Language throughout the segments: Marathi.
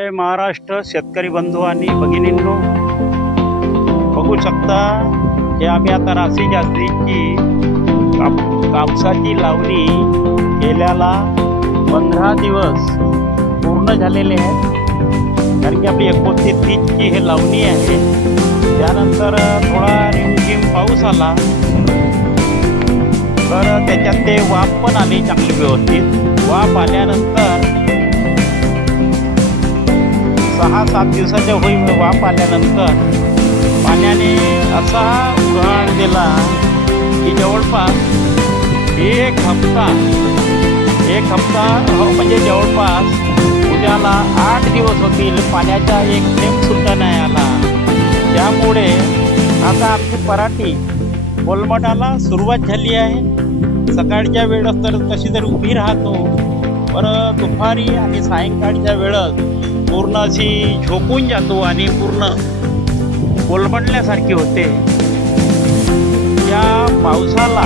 जय महाराष्ट्र शेतकरी बंधू आणि भगिनींनो, बघू शकता हे आम्ही आता राशी जास्तीची कापसाची लावणी केल्याला 15 दिवस पूर्ण झालेले आहेत. कारण की आपली 29-30ची हे लावणी आहे. त्यानंतर थोडा रिमझिम पाऊस आला तर त्याच्यात ते वाफ पण आली चांगली व्यवस्थित. वाफ आल्यानंतर 6-7 दिवसाच्या वाफ आल्यानंतर पाण्याने असा उघाड दिला की जवळपास एक हप्ता म्हणजे जवळपास उद्याला 8 दिवस होतील पाण्याचा एक थेंबसुद्धा नाही आला. त्यामुळे आता आमची पराठी कोलमडाला सुरुवात झाली आहे. सकाळच्या वेळेस तर कशी तरी उभी राहतो, पण दुपारी आणि सायंकाळच्या वेळेस पूर्ण अशी झोपून जातो आणि पूर्ण कोलमडल्यासारखी होते. या पावसाला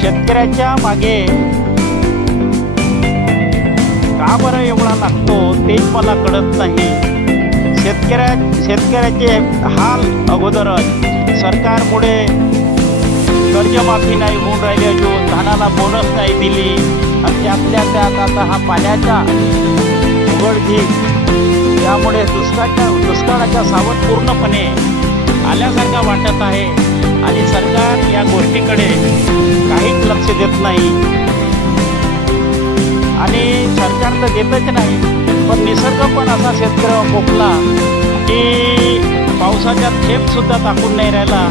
शेतकऱ्याच्या मागे का बरं एवढा लागतो तेच मला कळत नाही. शेतकऱ्याचे हाल अगोदरच सरकारमुळे कर्जमाफी नाही होऊन राहिली, अजून धानाला बोनस नाही दिली आणि त्यातल्या त्यात आता हा पाण्याचा उघडझीप, त्यामुळे दुष्काळाचा सावट पूर्णपणे आल्यासारखा वाटत आहे आणि सरकार या गोष्टीकडे काहीच लक्ष देत नाही. आणि सरकार तर देतच नाही, पण निसर्ग पण असा शेतकरी पोकला की पावसाच्या थेंबसुद्धा टाकून नाही राहिला.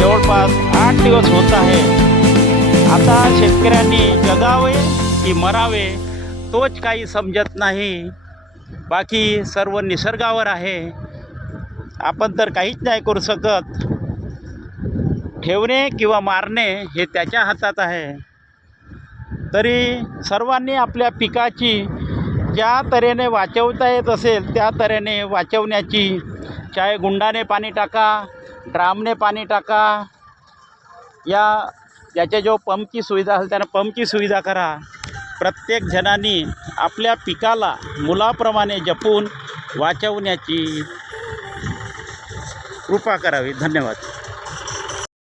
जवळपास 8 दिवस होत आहे. आता शेतकऱ्यांनी जगावे की मरावे तोच काही समजत नाही. बाकी सर्व निसर्गावर आहे. आपण तर काहीच नाही करू शकत. ठेवणे किंवा मारणे हे त्याच्या हातात आहे. तरी सर्वांनी आपल्या पिकाची ज्या तऱ्हेने वाचवता येत असेल त्या तऱ्हेने वाचवण्याची, चाहे गुंडाने पाणी टाका, ड्रामने पाणी टाका, याच्या जो पंपची सुविधा असेल त्यानं पंपची सुविधा करा. प्रत्येक जणांनी आपल्या पिकाला मुलाप्रमाणे जपून वाचवण्याची कृपा करावी. धन्यवाद.